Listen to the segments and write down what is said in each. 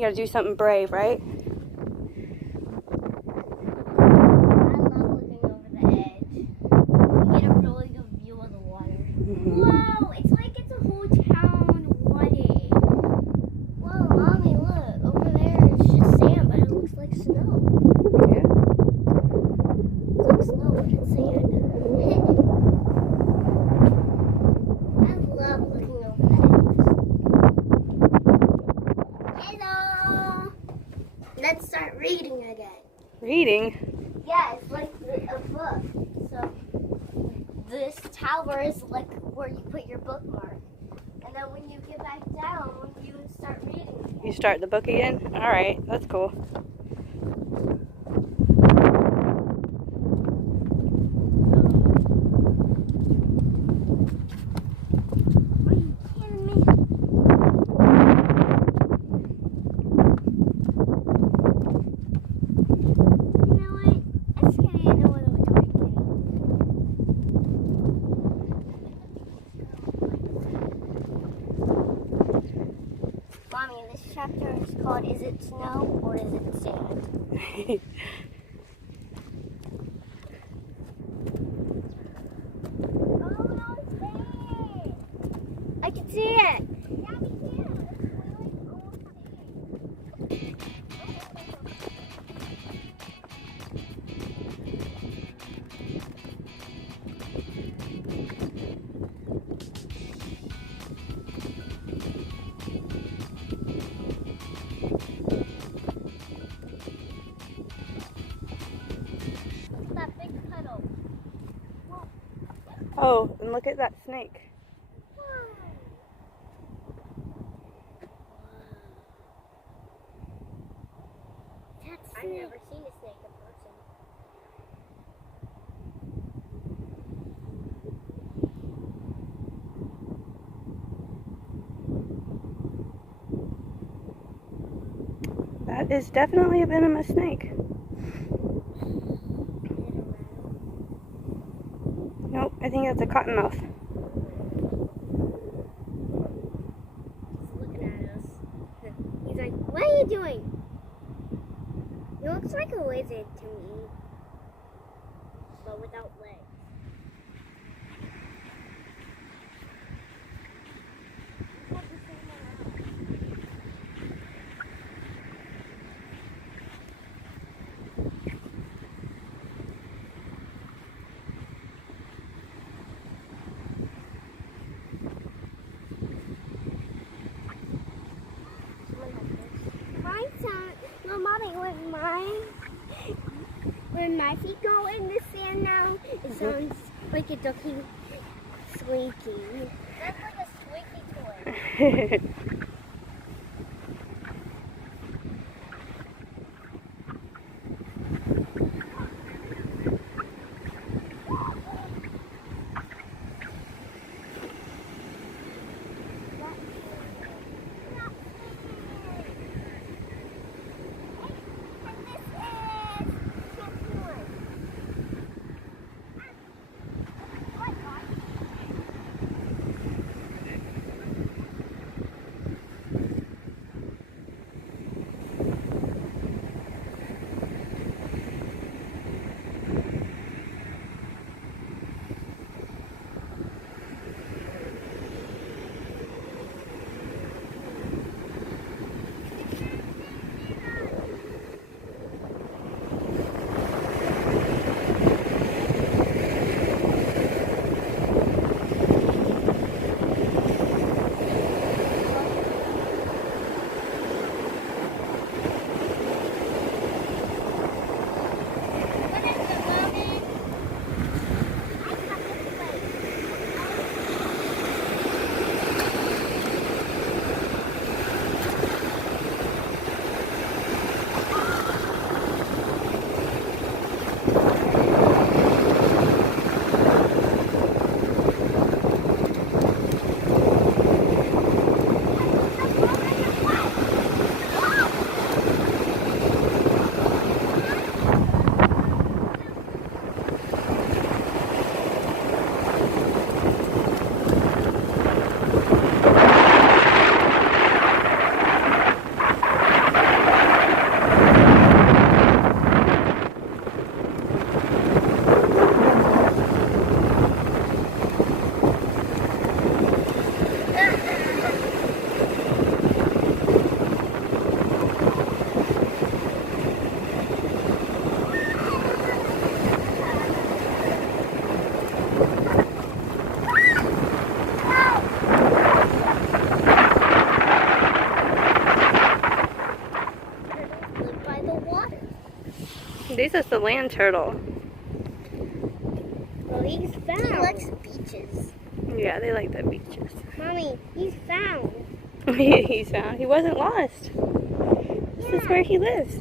You gotta do something brave, right? Whoa, it's like it's a whole town flooded. Whoa, Mommy, look. Over there it's just sand, but it looks like snow. Yeah. It looks snow, but it's sand. I love looking over the edge. Hello! Let's start reading again. Reading? Yeah, it's like a book. So this tower is like where you put your bookmark. And then when you get back down, you start reading. You start the book again? Alright, that's cool. Are you kidding me? You know what? It's getting a little tricky. Mommy, this chapter is called Is It Snow or Is It Sand? Oh no, it's sand! I can see it! Yeah, me too. That big puddle. Oh, and look at that snake. I've never seen a snake in person. That is definitely a venomous snake. Nope, I think that's a cottonmouth. He's looking at us. He's like, what are you doing? He looks like a lizard to me, but without legs. No, Mommy, when my feet go in the sand now, it sounds like a ducky squeaky. That's like a squeaky toy. He's just a land turtle. Well, he's found. He likes beaches. Yeah, they like the beaches. Mommy, he's found. He's found. He wasn't lost. This is where he lives.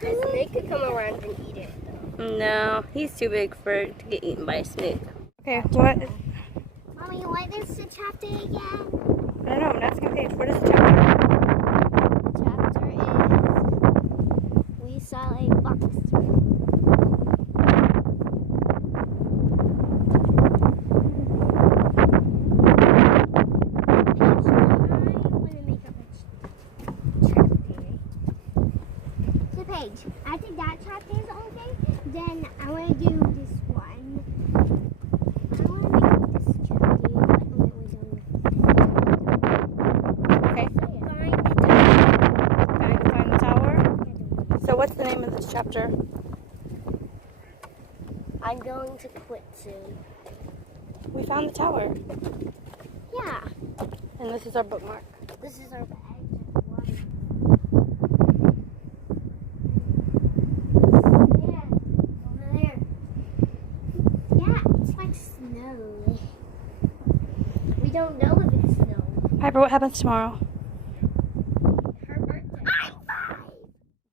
A snake could come around and eat it. No, he's too big to get eaten by a snake. Okay, what? Mommy, what is the chapter again? I don't know, I'm asking Paige. What is the chapter? The chapter is we saw a box. Page. After that chapter is over, then I want to do this one. I want to make up this chapter. Okay. Find the tower. So what's the name of this chapter? I'm going to quit soon. We found the tower. Yeah. And this is our bookmark. This is our bag. Snow. We don't know if it's snow. Piper, what happens tomorrow?